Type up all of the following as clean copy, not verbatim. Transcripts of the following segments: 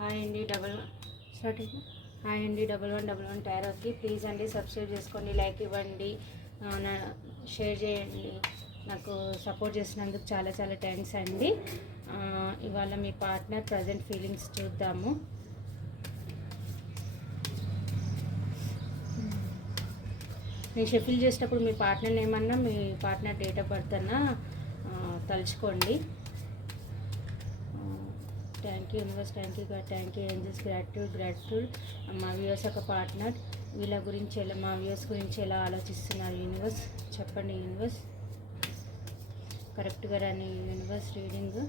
Hi అండి start hi అండి 1111 టారోకి please అండి సబ్స్క్రైబ్ చేసుకోండి, లైక్ ఇవ్వండి, షేర్ చేయండి. నాకు సపోర్ట్ చేసినందుకు చాలా చాలా థ్యాంక్స్ అండి. ఇవాళ మీ పార్ట్నర్ ప్రజెంట్ ఫీలింగ్స్ చూద్దాము. నేను షఫిల్ చేసేటప్పుడు మీ పార్ట్నర్ ఏమన్నా మీ పార్ట్నర్ డేట్ ఆఫ్ బర్త్ అన్నా తలుచుకోండి. Thank you universe, thank you God, thank you angels, gratitude. మా వ్యూవర్స్ ఒక పార్ట్నర్ వీళ్ళ గురించి ఎలా, మా వ్యూవర్స్ గురించి ఎలా ఆలోచిస్తున్నారు యూనివర్స్ చెప్పండి యూనివర్స్. కరెక్ట్గా రాని యూనివర్స్ రీడింగ్.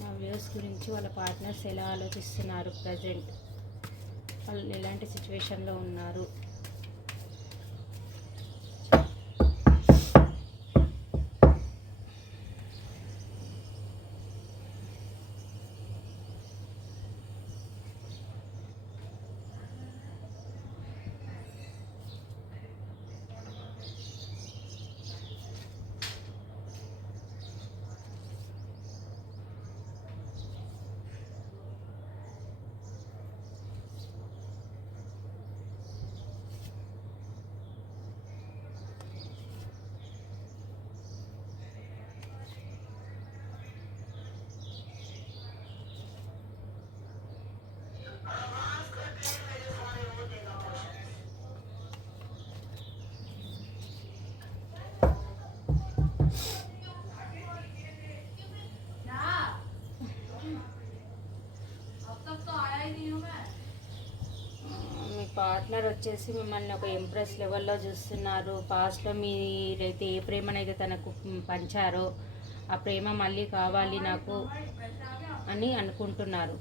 మా వ్యూవర్స్ గురించి వాళ్ళ పార్ట్నర్స్ ఎలా ఆలోచిస్తున్నారు, ప్రజెంట్ వాళ్ళు ఎలాంటి సిచ్యువేషన్లో ఉన్నారు. పార్ట్నర్ వచ్చేసి మిమ్మల్ని ఒక ఇంప్రెస్ లెవెల్లో చూస్తున్నారు. పాస్ట్లో మీరైతే ఏ ప్రేమనైతే తనకు పంచారో ఆ ప్రేమ మళ్ళీ కావాలి నాకు అని అనుకుంటున్నారు.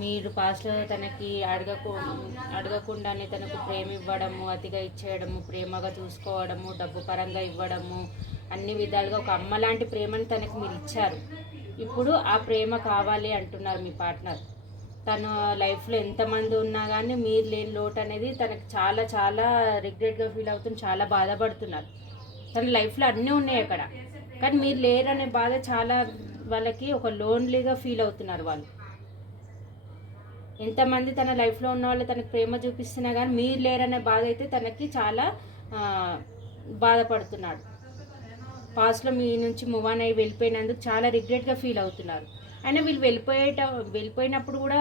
మీరు పాస్ట్లో తనకి అడగకుండానే తనకు ప్రేమ ఇవ్వడము, అతిగా ఇచ్చేయడము, ప్రేమగా చూసుకోవడము, డబ్బు పరంగా ఇవ్వడము, అన్ని విధాలుగా ఒక అమ్మ లాంటి ప్రేమని తనకు మీరు ఇచ్చారు. ఇప్పుడు ఆ ప్రేమ కావాలి అంటున్నారు మీ పార్ట్నర్. తన లైఫ్లో ఎంతమంది ఉన్నా కానీ మీరు లేని లోటు అనేది తనకు చాలా చాలా రిగ్రెట్గా ఫీల్ అవుతుంది, చాలా బాధపడుతున్నారు. తన లైఫ్లో అన్నీ ఉన్నాయి అక్కడ, కానీ మీరు లేరనే బాధ చాలా వాళ్ళకి ఒక లోన్లీగా ఫీల్ అవుతున్నారు వాళ్ళు. ఎంతమంది తన లైఫ్లో ఉన్న వాళ్ళు తనకు ప్రేమ చూపిస్తున్నా కానీ మీరు లేరనే బాధ అయితే తనకి చాలా బాధపడుతున్నాడు. పాస్ట్లో మీ నుంచి మూవ్ ఆన్ అయ్యి వెళ్ళిపోయినందుకు చాలా రిగ్రెట్గా ఫీల్ అవుతున్నారు. అయినా వీళ్ళు వెళ్ళిపోయినప్పుడు కూడా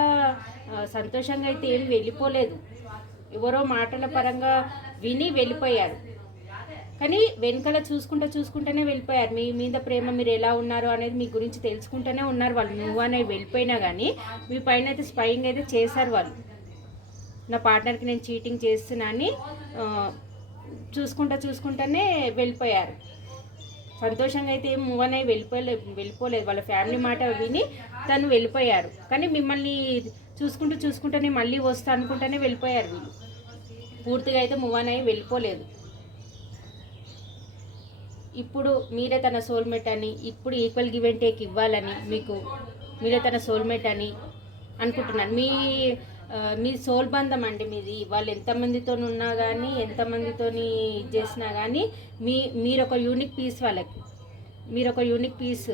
సంతోషంగా అయితే ఏం వెళ్ళిపోలేదు. ఎవరో మాటల పరంగా విని వెళ్ళిపోయారు, కానీ వెనకాల చూసుకుంటూనే వెళ్ళిపోయారు. మీ మీద ప్రేమ, మీరు ఎలా ఉన్నారు అనేది మీ గురించి తెలుసుకుంటూనే ఉన్నారు వాళ్ళు. నువ్వు అనేవి వెళ్ళిపోయినా కానీ మీ పైన అయితే స్పైయింగ్ అయితే చేశారు వాళ్ళు. నా పార్ట్నర్కి నేను చీటింగ్ చేస్తున్నా అని చూసుకుంటూనే వెళ్ళిపోయారు. సంతోషంగా అయితే ఏం మూవ్ అని వెళ్ళిపోలేదు. వాళ్ళ ఫ్యామిలీ మాట విని తను వెళ్ళిపోయారు, కానీ మిమ్మల్ని చూసుకుంటూనే మళ్ళీ వస్తా అనుకుంటూనే వెళ్ళిపోయారు వీళ్ళు. పూర్తిగా అయితే మూవ్ అని వెళ్ళిపోలేదు. ఇప్పుడు మీరే తన సోల్మేట్ అని, ఇప్పుడు ఈక్వల్ గివ్ అండ్ టేక్ ఇవ్వాలని, మీరే తన సోల్మేట్ అని అనుకుంటున్నాను. మీ సోల్ బంధం అండి మీది. వాళ్ళు ఎంతమందితో ఉన్నా కానీ, ఎంతమందితో చేసినా కానీ మీరు ఒక యూనిక్ పీస్ వాళ్ళకి. మీరు ఒక యూనిక్ పీస్.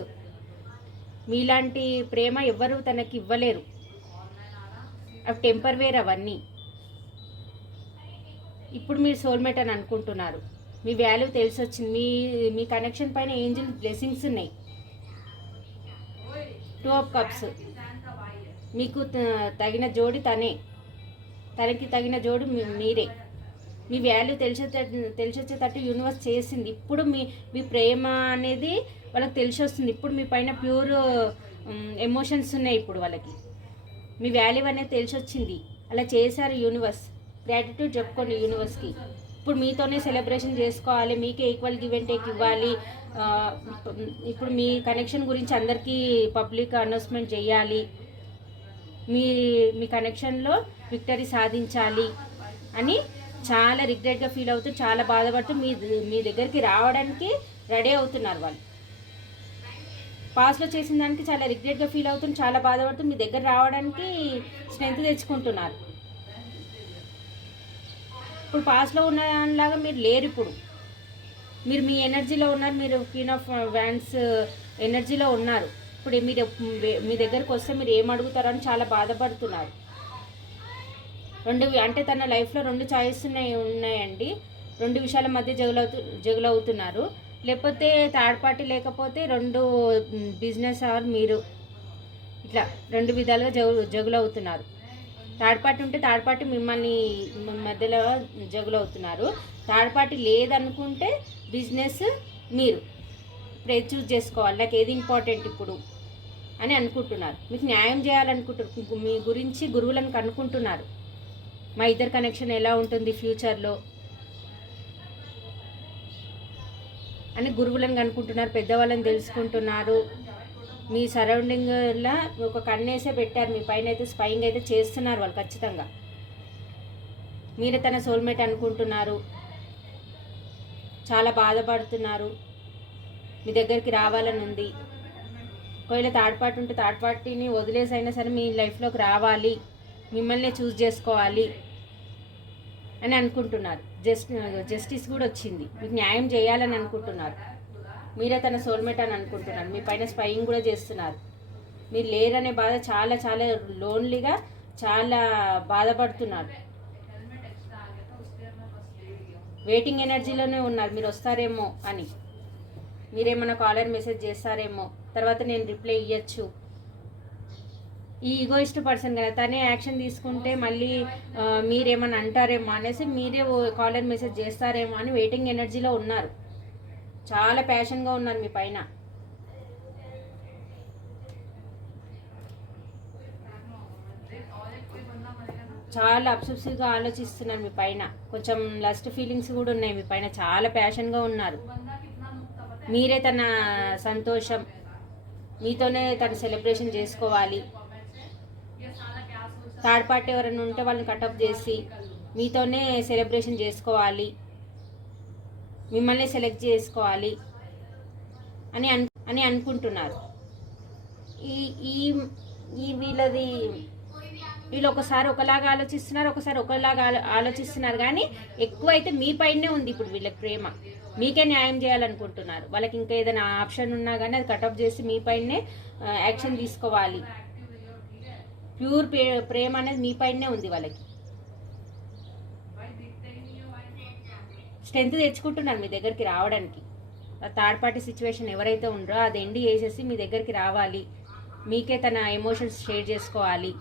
మీలాంటి ప్రేమ ఎవ్వరు తనకి ఇవ్వలేరు. అవి టెంపర్వేర్ అవన్నీ. ఇప్పుడు మీరు సోల్మేట్ అని అనుకుంటున్నారు. మీ వాల్యూ తెలిసి వచ్చింది. మీ కనెక్షన్ పైన ఏంజిల్ బ్లెస్సింగ్స్ ఉన్నాయి. 2 ఆఫ్ కప్స్. మీకు తగిన జోడి తనకి తగిన జోడి మీరే. మీ వాల్యూ తెలిసొచ్చేటట్టు యూనివర్స్ చేసింది. ఇప్పుడు మీ ప్రేమ అనేది వాళ్ళకి తెలిసి వస్తుంది. ఇప్పుడు మీ పైన ప్యూర్ ఎమోషన్స్ ఉన్నాయి. ఇప్పుడు వాళ్ళకి మీ వాల్యూ అనేది తెలిసి వచ్చింది. అలా చేశారు యూనివర్స్. గ్రాటిట్యూడ్ చెప్పుకోండి యూనివర్స్కి. ఇప్పుడు మీతోనే సెలబ్రేషన్ చేసుకోవాలి, మీకే ఈక్వల్ గివ్ అండ్ టేక్ ఇవ్వాలి. ఇప్పుడు మీ కనెక్షన్ గురించి అందరికీ పబ్లిక్ అనౌన్స్మెంట్ చేయాలి. మీ కనెక్షన్లో విక్టరీ సాధించాలి అని చాలా రిగ్రెట్గా ఫీల్ అవుతూ, చాలా బాధపడుతూ మీ దగ్గరికి రావడానికి రెడీ అవుతున్నారు వాళ్ళు. పాస్ట్లో చేసిన దానికి చాలా రిగ్రెట్గా ఫీల్ అవుతూ, చాలా బాధపడుతూ మీ దగ్గర రావడానికి స్ట్రెంత్ తెచ్చుకుంటున్నారు. ఇప్పుడు పాస్ట్లో ఉన్న దానిలాగా మీరు లేరు. ఇప్పుడు మీరు మీ ఎనర్జీలో ఉన్నారు. మీరు క్వీన్ ఆఫ్ వ్యాండ్స్ ఎనర్జీలో ఉన్నారు. ఇప్పుడు మీరు మీ దగ్గరకు వస్తే మీరు ఏం అడుగుతారని చాలా బాధపడుతున్నారు. అంటే తన లైఫ్లో 2 చాయిస్ ఉన్నాయండి. 2 విషయాల మధ్య జగులవుతున్నారు. లేకపోతే థర్డ్ పార్టీ, లేకపోతే 2 బిజినెస్ ఆర్ మీరు, ఇట్లా 2 విధాలుగా జగులవుతున్నారు. థర్డ్ పార్టీ ఉంటే థర్డ్ పార్టీ మిమ్మల్ని మధ్యలో జగులవుతున్నారు. థర్డ్ పార్టీ లేదనుకుంటే బిజినెస్ మీరు. ఇప్పుడు ఏది చూస్ చేసుకోవాలి, నాకు ఏది ఇంపార్టెంట్ ఇప్పుడు అని అనుకుంటున్నారు. మీకు న్యాయం చేయాలనుకుంటున్నారు. మీ గురించి గురువులను కనుక్కుంటున్నారు. మా ఇద్దరు కనెక్షన్ ఎలా ఉంటుంది ఫ్యూచర్లో అని గురువులను కనుక్కుంటున్నారు. పెద్దవాళ్ళని తెలుసుకుంటున్నారు. మీ సరౌండింగ్లో ఒక కన్నేసే పెట్టారు. మీ పైన అయితే స్పైయింగ్ అయితే చేస్తున్నారు వాళ్ళు ఖచ్చితంగా. మీరే తన సోల్మేట్ అనుకుంటున్నారు. చాలా బాధపడుతున్నారు. మీ దగ్గరికి రావాలని ఉంది. ఒకవేళ థర్డ్ పార్టీ ఉంటే థర్డ్ పార్టీని వదిలేసి అయినా సరే మీ లైఫ్లోకి రావాలి, మిమ్మల్నే చూస్ చేసుకోవాలి అని అనుకుంటున్నారు. జస్టిస్ కూడా వచ్చింది. మీకు న్యాయం చేయాలని అనుకుంటున్నారు. మీరే తన సోల్మేట్ అని అనుకుంటున్నారు. మీ పైన స్పైయింగ్ కూడా చేస్తున్నారు. మీరు లేరనే బాధ, చాలా చాలా లోన్లీగా చాలా బాధపడుతున్నారు. వెయిటింగ్ ఎనర్జీలోనే ఉన్నారు. మీరు వస్తారేమో అని, మీరేమన్నా కాలర్ మెసేజ్ చేస్తారేమో, తర్వాత నేను రిప్లై ఇవ్వచ్చు. ఈ ఈగోయిస్ట్ పర్సన్ కదా, తనే యాక్షన్ తీసుకుంటే మళ్ళీ మీరేమన్నా అంటారేమో అనేసి మీరే కాలర్ మెసేజ్ చేస్తారేమో అని వెయిటింగ్ ఎనర్జీలో ఉన్నారు. చాలా ప్యాషన్గా ఉన్నారు మీ పైన. చాలా అబ్సెసివ్గా ఆలోచిస్తున్నారు మీ పైన. కొంచెం లస్ట్ ఫీలింగ్స్ కూడా ఉన్నాయి మీ పైన. చాలా ప్యాషన్గా ఉన్నారు. మీరే తన సంతోషం, మీతోనే తను సెలబ్రేషన్ చేసుకోవాలి. థర్డ్ పార్టీ ఎవరైనా ఉంటే వాళ్ళని కటప్ చేసి మీతోనే సెలబ్రేషన్ చేసుకోవాలి, మిమ్మల్ని సెలెక్ట్ చేసుకోవాలి అని అనుకుంటున్నారు. ఈ వీళ్ళు ఒకసారి ఒకలాగా ఆలోచిస్తున్నారు, ఒకసారి ఒకలాగా ఆలోచిస్తున్నారు. కానీ ఎక్కువ అయితే మీ పైనే ఉంది ఇప్పుడు వీళ్ళకి ప్రేమ. మీకే న్యాయం చేయాలనుకుంటున్నారు. వాళ్ళకి ఇంకా ఏదైనా ఆప్షన్ ఉన్నా కానీ అది కటప్ చేసి మీ పైనే యాక్షన్ తీసుకోవాలి. ప్యూర్ ప్రేమ అనేది మీ పైనే ఉంది వాళ్ళకి. స్ట్రెంత్ తెచ్చుకుంటున్నారు మీ దగ్గరికి రావడానికి. థర్డ్ పార్టీ సిచ్యువేషన్ ఎవరైతే ఉండరో అది ఎండ్ చేసేసి మీ దగ్గరికి రావాలి, మీకే తన ఎమోషన్స్ షేర్ చేసుకోవాలి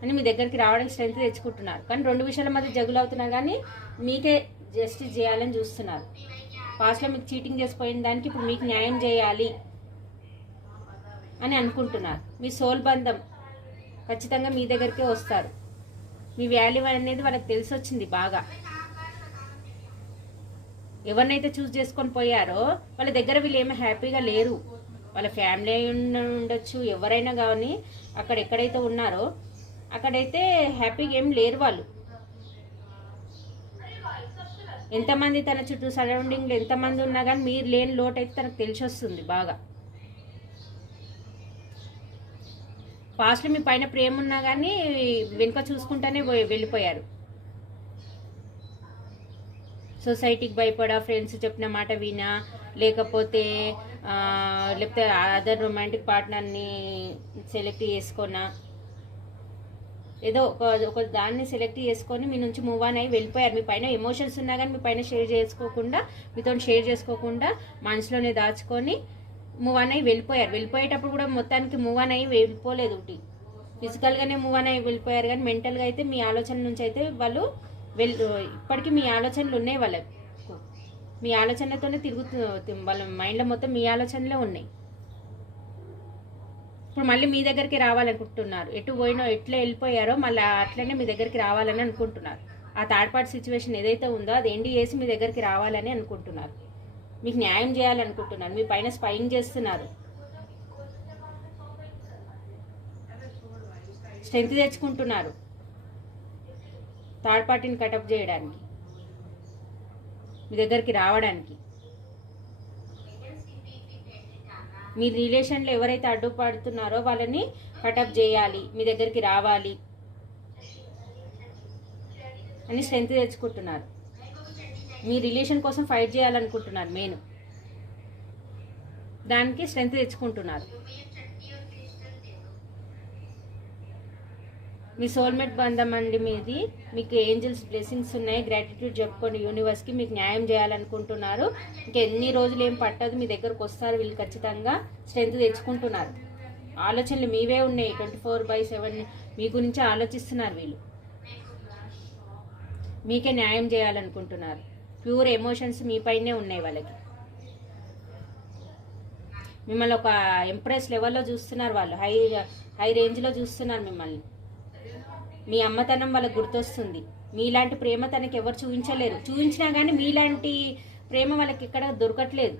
అని మీ దగ్గరికి రావడానికి స్ట్రెంత్ తెచ్చుకుంటున్నారు. కానీ 2 విషయాల మధ్య జగులవుతున్నారు. కానీ మీకే జస్టిస్ చేయాలని చూస్తున్నారు. పాస్ట్లో మీకు చీటింగ్ చేసిపోయిన దానికి ఇప్పుడు మీకు న్యాయం చేయాలి అని అనుకుంటున్నారు. మీ సోల్ బంధం ఖచ్చితంగా మీ దగ్గరికే వస్తారు. మీ వాల్యూ అనేది వాళ్ళకి తెలిసి వచ్చింది బాగా. ఎవరినైతే చూస్ చేసుకొని పోయారో వాళ్ళ దగ్గర వీళ్ళు ఏమీ హ్యాపీగా లేరు. వాళ్ళ ఫ్యామిలీ ఉండొచ్చు, ఎవరైనా కానీ అక్కడ ఎక్కడైతే ఉన్నారో అక్కడైతే హ్యాపీగా ఏం లేరు వాళ్ళు. ఎంతమంది తన చుట్టూ సరౌండింగ్లో ఎంతమంది ఉన్నా కానీ మీరు లేని లోటు అయితే తనకు తెలిసి వస్తుంది బాగా. పాస్ట్లో మీ పైన ప్రేమ ఉన్నా కానీ వెనుక చూసుకుంటానే వెళ్ళిపోయారు. సొసైటీకి భయపడా, ఫ్రెండ్స్ చెప్పిన మాట వినా, లేకపోతే అదర్ రొమాంటిక్ పార్ట్నర్ని సెలెక్ట్ చేసుకున్నా, ఏదో ఒక దాన్ని సెలెక్ట్ చేసుకొని మీ నుంచి మూవ్ ఆన్ అయ్యి వెళ్ళిపోయారు. మీ పైన ఎమోషన్స్ ఉన్నా కానీ మీ పైన మీతో షేర్ చేసుకోకుండా మనసులోనే దాచుకొని మూవ్ ఆన్ అయ్యి వెళ్ళిపోయారు. వెళ్ళిపోయేటప్పుడు కూడా మొత్తానికి మూవ్ ఆన్ అయ్యి వెళ్ళిపోలేదు. ఒకటి ఫిజికల్గానే మూవ్ ఆన్ అయ్యి వెళ్ళిపోయారు. కానీ మెంటల్గా అయితే మీ ఆలోచన నుంచి అయితే వాళ్ళు ఇప్పటికీ మీ ఆలోచనలు ఉన్నాయి. వాళ్ళకు మీ ఆలోచనలతోనే వాళ్ళ మైండ్లో మొత్తం మీ ఆలోచనలే ఉన్నాయి. ఇప్పుడు మళ్ళీ మీ దగ్గరికి రావాలనుకుంటున్నారు. ఎటు పోయినో ఎట్లా వెళ్ళిపోయారో మళ్ళీ అట్లనే మీ దగ్గరికి రావాలని అనుకుంటున్నారు. ఆ థర్డ్ పార్టీ సిచ్యువేషన్ ఏదైతే ఉందో అది ఎండ్ చేసి మీ దగ్గరికి రావాలని అనుకుంటున్నారు. మీకు న్యాయం చేయాలనుకుంటున్నారు. మీ పైన స్పైయింగ్ చేస్తున్నారు. స్ట్రెంత్ తెచ్చుకుంటున్నారు థర్డ్ పార్టీని కటప్ చేయడానికి, మీ దగ్గరికి రావడానికి. మీ రిలేషన్లో ఎవరైతే అడ్డుపడుతున్నారో వాళ్ళని కటప్ చేయాలి, మీ దగ్గరికి రావాలి అని స్ట్రెంత్ తెచ్చుకుంటున్నారు. మీ రిలేషన్ కోసం ఫైట్ చేయాలనుకుంటున్నారు. దానికి స్ట్రెంత్ తెచ్చుకుంటున్నారు. మీ సోల్మేట్ బంధం అండి మీది. మీకు ఏంజల్స్ బ్లెస్సింగ్స్ ఉన్నాయి. గ్రాటిట్యూడ్ చెప్పుకోండి యూనివర్స్కి. మీకు న్యాయం చేయాలనుకుంటున్నారు. ఇంకా ఎన్ని రోజులు ఏం పట్టదు, మీ దగ్గరకు వస్తారు వీళ్ళు ఖచ్చితంగా. స్ట్రెంత్ తెచ్చుకుంటున్నారు. ఆలోచనలు మీవే ఉన్నాయి. 24/7 మీ గురించి ఆలోచిస్తున్నారు వీళ్ళు. మీకే న్యాయం చేయాలనుకుంటున్నారు. ప్యూర్ ఎమోషన్స్ మీ పైనే ఉన్నాయి వాళ్ళకి. మిమ్మల్ని ఒక ఎంప్రెస్ లెవెల్లో చూస్తున్నారు వాళ్ళు. హై రేంజ్లో చూస్తున్నారు మిమ్మల్ని. మీ అమ్మతనం వాళ్ళకి గుర్తొస్తుంది. మీలాంటి ప్రేమ తనకి ఎవరు చూపించలేరు. చూపించినా కానీ మీలాంటి ప్రేమ వాళ్ళకి ఇక్కడ దొరకట్లేదు.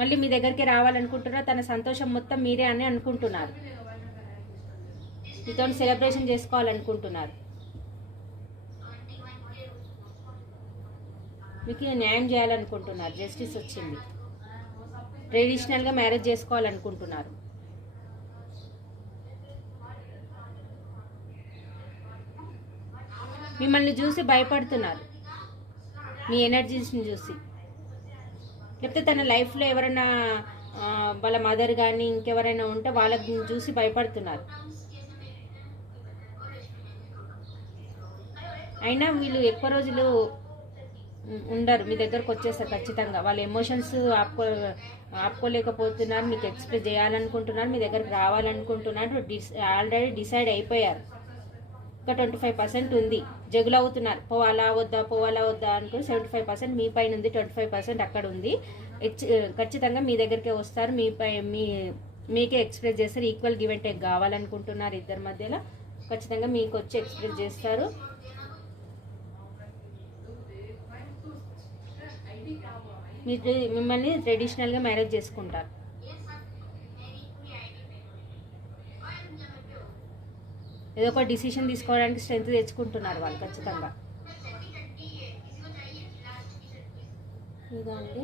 మళ్ళీ మీ దగ్గరికి రావాలనుకుంటున్నారు. తన సంతోషం మొత్తం మీరే అని అనుకుంటున్నారు. మీతో సెలబ్రేషన్ చేసుకోవాలనుకుంటున్నారు. మీకు న్యాయం చేయాలనుకుంటున్నారు. జస్టిస్ వచ్చింది. ట్రెడిషనల్గా మ్యారేజ్ చేసుకోవాలనుకుంటున్నారు. మిమ్మల్ని చూసి భయపడుతున్నారు. మీ ఎనర్జీస్ని చూసి. లేకపోతే తన లైఫ్లో ఎవరైనా వాళ్ళ మదర్ కానీ ఇంకెవరైనా ఉంటే వాళ్ళని చూసి భయపడుతున్నారు. అయినా వీళ్ళు ఎక్కువ రోజులు ఉండరు. మీ దగ్గరకు వచ్చేస్తారు ఖచ్చితంగా. వాళ్ళ ఎమోషన్స్ ఆపుకోలేకపోతున్నారు. మీకు ఎక్స్ప్రెస్ చేయాలనుకుంటున్నారు. మీ దగ్గరకు రావాలనుకుంటున్నారు. ఆల్రెడీ డిసైడ్ అయిపోయారు. ఇంకా 25% ఉంది. జగులు అవుతున్నారు. పోవాలా వద్దా అనుకుని 75% మీ పైన ఉంది. 25% అక్కడ ఉంది. ఖచ్చితంగా మీ దగ్గరికే వస్తారు. మీకే ఎక్స్ప్రెస్ చేస్తారు. ఈక్వల్ గివ్ అండ్ టేక్ కావాలనుకుంటున్నారు ఇద్దరి మధ్యలో. ఖచ్చితంగా మీకు వచ్చి ఎక్స్ప్రెస్ చేస్తారు. మిమ్మల్ని ట్రెడిషనల్గా మ్యారేజ్ చేసుకుంటారు. ఏదో ఒక డిసిషన్ తీసుకోవడానికి స్ట్రెంత్ తెచ్చుకుంటున్నారు వాళ్ళు ఖచ్చితంగా. ఇదండి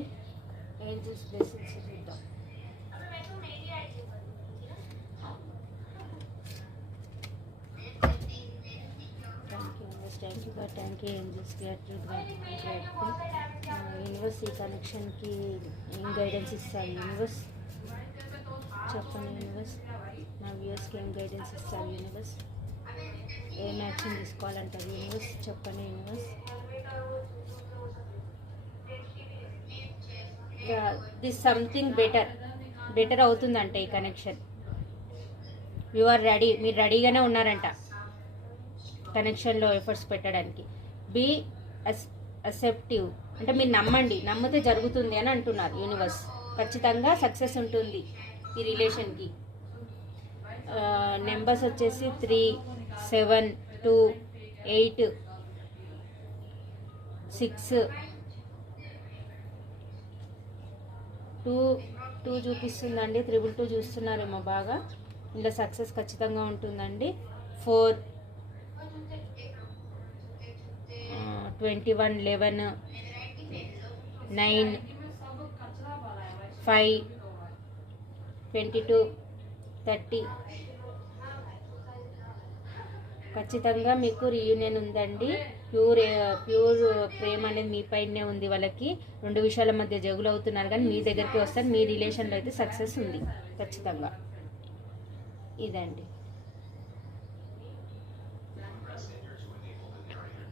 ఏంజల్స్ బ్లెస్సింగ్స్ చూద్దాం. Thank you angels. యూనివర్స్ ఈ కనెక్షన్కి ఏం గైడెన్స్ ఇస్తారు యూనివర్స్ చెప్పండి. యూనివర్స్ నా వ్యూయర్స్కి ఏం గైడెన్స్ ఇస్తారు యూనివర్స్? ఏం యాక్షన్ తీసుకోవాలంటారు యూనివర్స్? చెప్పండి యూనివర్స్. దిస్ సంథింగ్ బెటర్ అవుతుందంట ఈ కనెక్షన్. You are ready. మీరు రెడీగానే ఉన్నారంట కనెక్షన్లో ఎఫర్ట్స్ పెట్టడానికి. బీ అసెప్టివ్ అంటే మీరు నమ్మండి. నమ్మితే జరుగుతుంది అని అంటున్నారు యూనివర్స్. ఖచ్చితంగా సక్సెస్ ఉంటుంది ఈ రిలేషన్కి. నెంబర్స్ వచ్చేసి 3, 7, 2, 8, 6, 2 చూపిస్తుందండి. 222 చూస్తున్నారేమో బాగా. ఇందులో సక్సెస్ ఖచ్చితంగా ఉంటుందండి. 4, 21, 11, 9, 5, 22, 30. ఖచ్చితంగా మీకు రీయూనియన్ ఉందండి. ప్యూర్ ప్రేమ అనేది మీ పైనే ఉంది వాళ్ళకి. 2 విషయాల మధ్య జగులు అవుతున్నారు కానీ మీ దగ్గరికి వస్తారు. మీ రిలేషన్లో అయితే సక్సెస్ ఉంది ఖచ్చితంగా. ఇదండి.